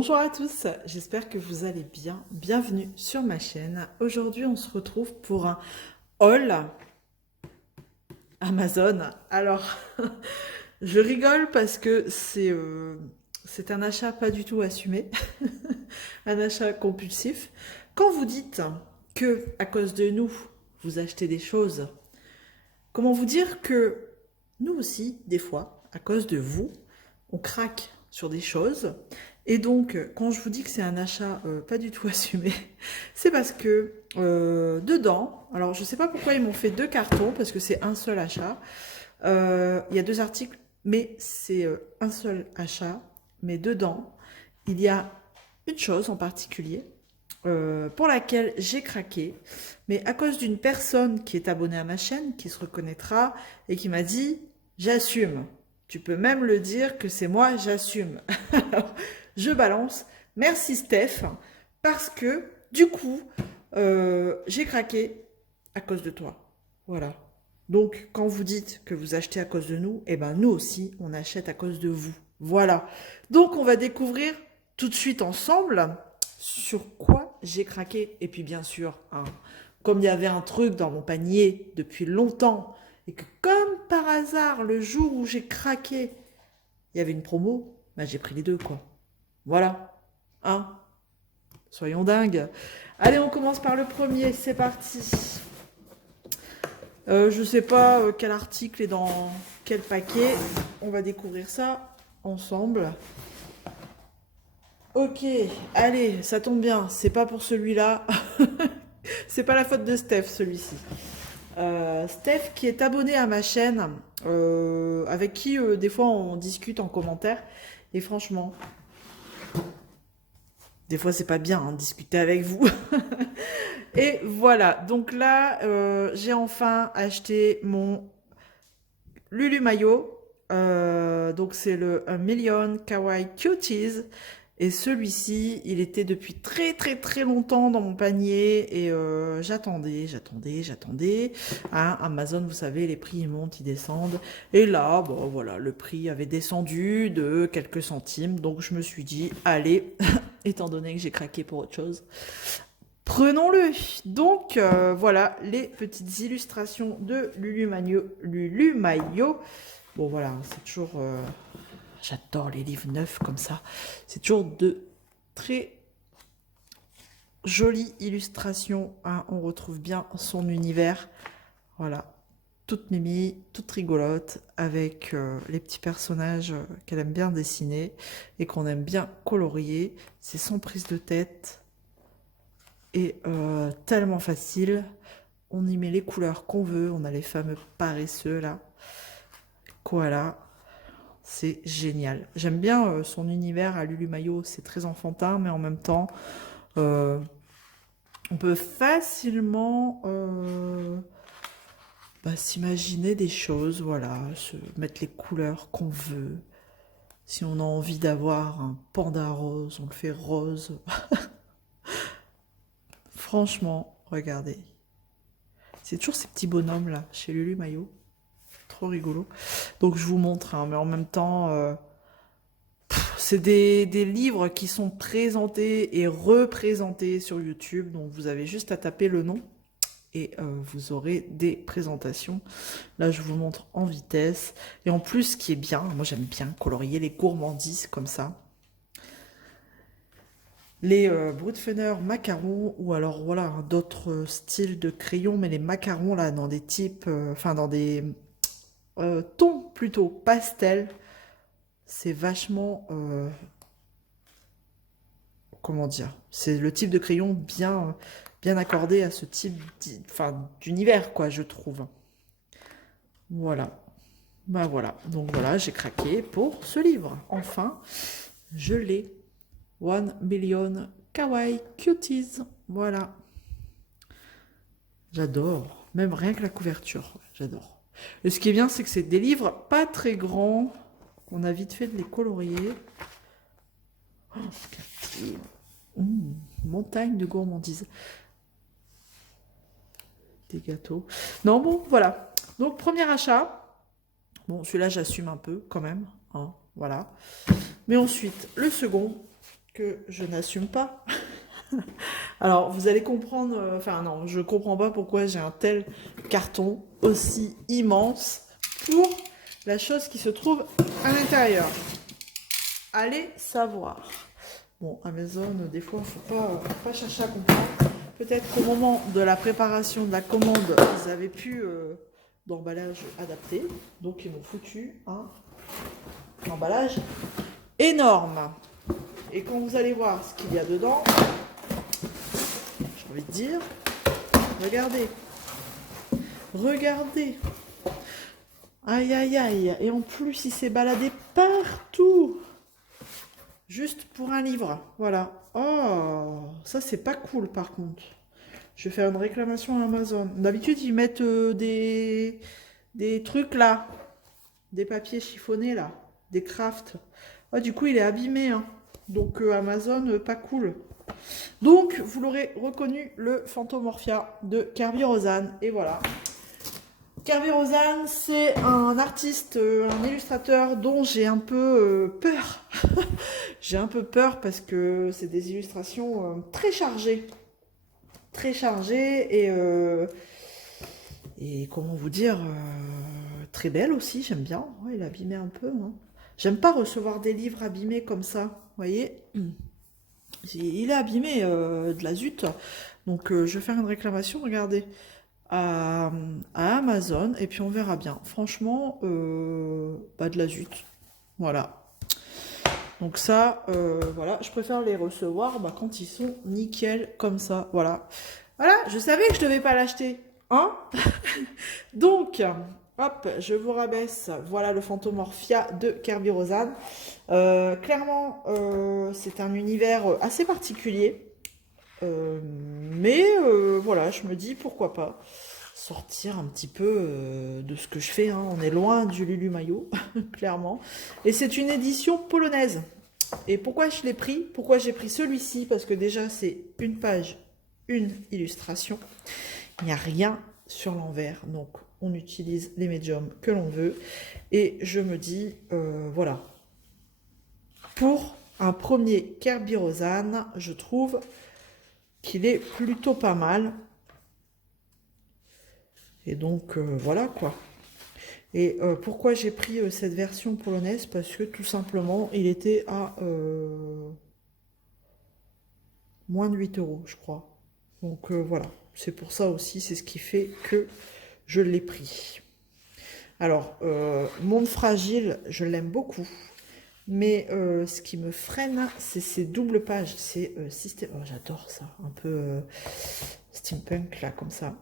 Bonjour à tous, j'espère que vous allez bien. Bienvenue sur ma chaîne. Aujourd'hui, on se retrouve pour un haul Amazon. Alors, je rigole parce que c'est un achat pas du tout assumé, un achat compulsif. Quand vous dites que à cause de nous, vous achetez des choses, comment vous dire que nous aussi, des fois, à cause de vous, on craque sur des choses. Et donc, quand je vous dis que c'est un achat pas du tout assumé, c'est parce que dedans, alors je sais pas pourquoi ils m'ont fait deux cartons, parce que c'est un seul achat. Il y a deux articles, mais c'est un seul achat. Mais dedans, il y a une chose en particulier pour laquelle j'ai craqué, mais à cause d'une personne qui est abonnée à ma chaîne, qui se reconnaîtra et qui m'a dit j'assume. Tu peux même le dire que c'est moi, j'assume. Alors, je balance. Merci Steph, parce que du coup, j'ai craqué à cause de toi. Voilà. Donc, quand vous dites que vous achetez à cause de nous, eh ben nous aussi, on achète à cause de vous. Voilà. Donc, on va découvrir tout de suite ensemble sur quoi j'ai craqué. Et puis, bien sûr, hein, comme il y avait un truc dans mon panier depuis longtemps, et que comme par hasard, le jour où j'ai craqué, il y avait une promo, bah, j'ai pris les deux, quoi. Voilà. Hein? Soyons dingues. Allez, on commence par le premier. C'est parti. Je sais pas quel article est dans quel paquet. On va découvrir ça ensemble. Ok, allez, ça tombe bien. C'est pas pour celui-là. C'est pas la faute de Steph, celui-ci. Steph qui est abonné à ma chaîne, avec qui des fois on discute en commentaire. Et franchement, des fois c'est pas bien de discuter avec vous. Et voilà, donc là, j'ai enfin acheté mon Lulu Mayo. Donc c'est le 1 million Kawaii Cuties. Et celui-ci, il était depuis très très très longtemps dans mon panier. Et j'attendais. Hein, Amazon, vous savez, les prix ils montent, ils descendent. Et là, bon voilà, le prix avait descendu de quelques centimes. Donc je me suis dit, allez, étant donné que j'ai craqué pour autre chose, prenons-le. Donc voilà les petites illustrations de Lulu Mayo. Bon voilà, c'est toujours... j'adore les livres neufs comme ça. C'est toujours de très jolies illustrations. Hein. On retrouve bien son univers. Voilà, toute mimi, toute rigolote, avec les petits personnages qu'elle aime bien dessiner et qu'on aime bien colorier. C'est sans prise de tête et tellement facile. On y met les couleurs qu'on veut. On a les fameux paresseux là. Koala. C'est génial. J'aime bien son univers à Lulu Mayo. C'est très enfantin, mais en même temps, on peut facilement s'imaginer des choses. Voilà, se mettre les couleurs qu'on veut. Si on a envie d'avoir un panda rose, on le fait rose. Franchement, regardez. C'est toujours ces petits bonhommes là, chez Lulu Mayo. Trop rigolo. Donc je vous montre, hein, mais en même temps, c'est des livres qui sont présentés et représentés sur YouTube. Donc vous avez juste à taper le nom et vous aurez des présentations. Là, je vous montre en vitesse. Et en plus, ce qui est bien, moi j'aime bien colorier les gourmandises comme ça. Les Brutpfenner macarons, ou alors voilà, d'autres styles de crayons, mais les macarons là, dans des types, dans des tons plutôt pastel, c'est vachement, comment dire, c'est le type de crayon bien accordé à ce type d'univers, quoi, je trouve. Voilà. Bah voilà, donc voilà, j'ai craqué pour ce livre. Enfin, je l'ai. 1 million Kawaii Cuties. Voilà. J'adore. Même rien que la couverture. J'adore. Et ce qui est bien, c'est que c'est des livres pas très grands. On a vite fait de les colorier. Oh, montagne de gourmandises. Des gâteaux. Non, bon, voilà. Donc, premier achat. Bon, celui-là, j'assume un peu quand même. Hein, voilà. Mais ensuite, le second, que je n'assume pas. Alors, vous allez comprendre, enfin non, je comprends pas pourquoi j'ai un tel carton aussi immense pour la chose qui se trouve à l'intérieur. Allez savoir. Bon, Amazon, des fois, faut pas chercher à comprendre. Peut-être qu'au moment de la préparation de la commande, ils avaient plus d'emballage adapté. Donc, ils m'ont foutu un emballage énorme. Et quand vous allez voir ce qu'il y a dedans, j'ai envie de dire, regardez. Regardez. Aïe, aïe, aïe. Et en plus, il s'est baladé partout. Juste pour un livre. Voilà. Oh, ça, c'est pas cool, par contre. Je vais faire une réclamation à Amazon. D'habitude, ils mettent des trucs là. Des papiers chiffonnés là. Des crafts. Ah, du coup, il est abîmé. Hein. Donc, Amazon, pas cool. Donc, vous l'aurez reconnu, le Phantomorphia de Kerby Rosanes. Et voilà. Kerby Rosanes, c'est un artiste, un illustrateur dont j'ai un peu peur. J'ai un peu peur parce que c'est des illustrations très chargées. Très chargées et comment vous dire, très belles aussi, j'aime bien. Ouais, il est abîmé un peu. Hein. J'aime pas recevoir des livres abîmés comme ça, vous voyez. Il est abîmé de la zut. Donc je vais faire une réclamation, regardez. À Amazon et puis on verra bien. Franchement, de la zut. Voilà. Donc ça, voilà, je préfère les recevoir quand ils sont nickel comme ça. Voilà. Voilà, je savais que je devais pas l'acheter. Hein. Donc, hop, je vous rabaisse. Voilà le Phantomorphia de Kerby Rosanes. Clairement, c'est un univers assez particulier. Mais voilà, je me dis pourquoi pas sortir un petit peu de ce que je fais. Hein. On est loin du Lulu Maillot, clairement. Et c'est une édition polonaise. Et pourquoi je l'ai pris? Pourquoi j'ai pris celui-ci? Parce que déjà, c'est une page, une illustration. Il n'y a rien sur l'envers. Donc, on utilise les médiums que l'on veut. Et je me dis, voilà. Pour un premier Kerby Rosanes, je trouve qu'il est plutôt pas mal. Et donc, voilà quoi. Et pourquoi j'ai pris cette version polonaise? Parce que tout simplement, il était à moins de 8 €, je crois. Donc voilà, c'est pour ça aussi, c'est ce qui fait que je l'ai pris. Alors, Monde Fragile, je l'aime beaucoup. Mais ce qui me freine, c'est ces doubles pages. C'est système. Oh, j'adore ça. Un peu steampunk, là, comme ça.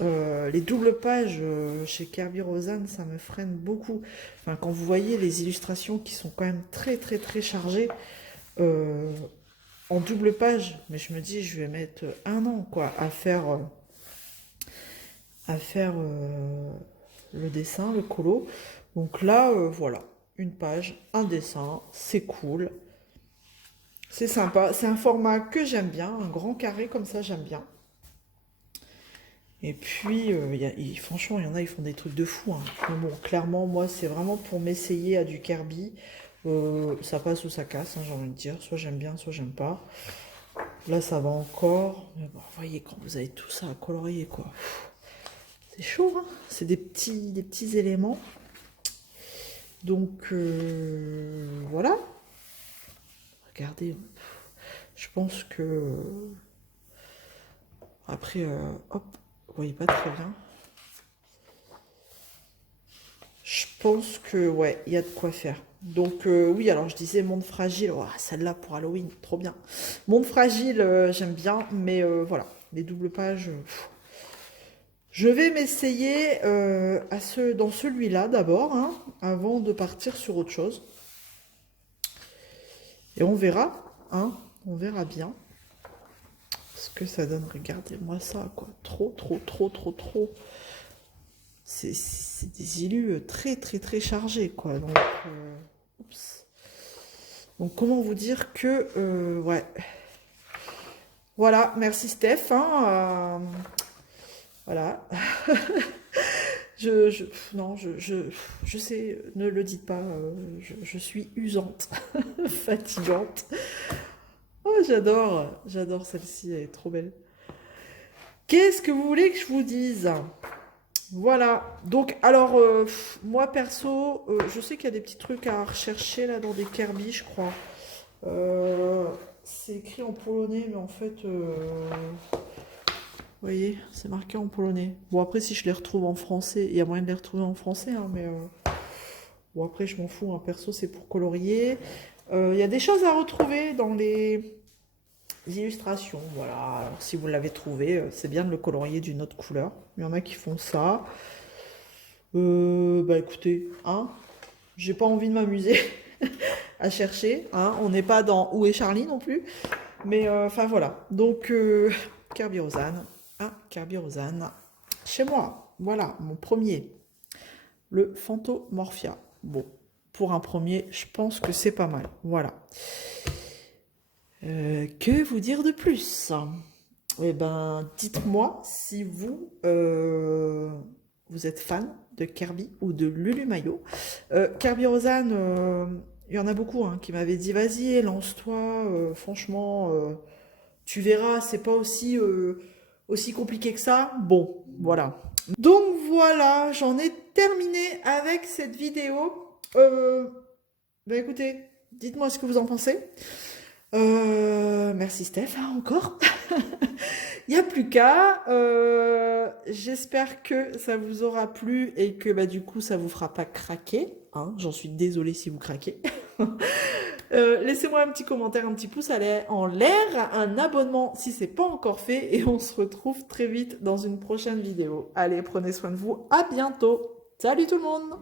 Les doubles pages chez Kerby Rosanes, ça me freine beaucoup. Enfin, quand vous voyez les illustrations qui sont quand même très, très, très chargées en double page, mais je me dis, je vais mettre un an, quoi, à faire le dessin, le colo. Donc là, voilà. Une page, un dessin, c'est cool, c'est sympa, c'est un format que j'aime bien, un grand carré comme ça, j'aime bien. Et puis, franchement, il y en a, ils font des trucs de fou. Hein. Mais bon, clairement, moi, c'est vraiment pour m'essayer à du Kerby. Ça passe ou ça casse, hein, j'ai envie de dire. Soit j'aime bien, soit j'aime pas. Là, ça va encore. Mais bon, vous voyez, quand vous avez tout ça à colorier, quoi. C'est chaud, hein. C'est des petits éléments. Donc, voilà. Regardez. Je pense que... Après, hop, vous voyez pas très bien. Je pense que, ouais, il y a de quoi faire. Donc, oui, alors je disais Monde Fragile. Oh, celle-là pour Halloween, trop bien. Monde Fragile, j'aime bien, mais voilà. Les doubles pages... Je vais m'essayer dans celui-là d'abord, hein, avant de partir sur autre chose. Et on verra, hein, on verra bien ce que ça donne. Regardez-moi ça, quoi. Trop. C'est des illus très, très, très chargés, quoi. Donc, oups. Donc, comment vous dire que, ouais. Voilà, merci Steph, hein, voilà. Non, je sais, ne le dites pas, je suis usante, fatigante. Oh, j'adore celle-ci, elle est trop belle. Qu'est-ce que vous voulez que je vous dise? Voilà. Donc, alors, moi perso, je sais qu'il y a des petits trucs à rechercher là dans des Kirby, je crois. Euh, c'est écrit en polonais, mais en fait, vous voyez, c'est marqué en polonais. Bon, après, si je les retrouve en français, il y a moyen de les retrouver en français, hein, mais bon, après, je m'en fous, hein, perso, c'est pour colorier. Il y a des choses à retrouver dans les illustrations, voilà. Alors, si vous l'avez trouvé, c'est bien de le colorier d'une autre couleur. Il y en a qui font ça. Bah écoutez, hein, j'ai pas envie de m'amuser à chercher, hein. On n'est pas dans Où est Charlie non plus. Mais enfin voilà. Donc, Kirby Rosanne. Ah, Kirby Rosanne. Chez moi, voilà, mon premier. Le Phantomorphia. Bon, pour un premier, je pense que c'est pas mal. Voilà. Que vous dire de plus? Eh ben, dites-moi si vous êtes fan de Kirby ou de Lulu Mayo. Kirby Rosanne, il y en a beaucoup hein, qui m'avaient dit vas-y, lance-toi, franchement, tu verras, c'est pas aussi compliqué que ça. Bon, voilà. Donc voilà, j'en ai terminé avec cette vidéo. Bah écoutez, dites-moi ce que vous en pensez. Merci Steph, hein, encore. Il n'y a plus qu'à. J'espère que ça vous aura plu et que bah, du coup ça vous fera pas craquer. Hein. J'en suis désolée si vous craquez. Laissez-moi un petit commentaire, un petit pouce en l'air, un abonnement si c'est pas encore fait et on se retrouve très vite dans une prochaine vidéo. Allez, prenez soin de vous. À bientôt. Salut tout le monde!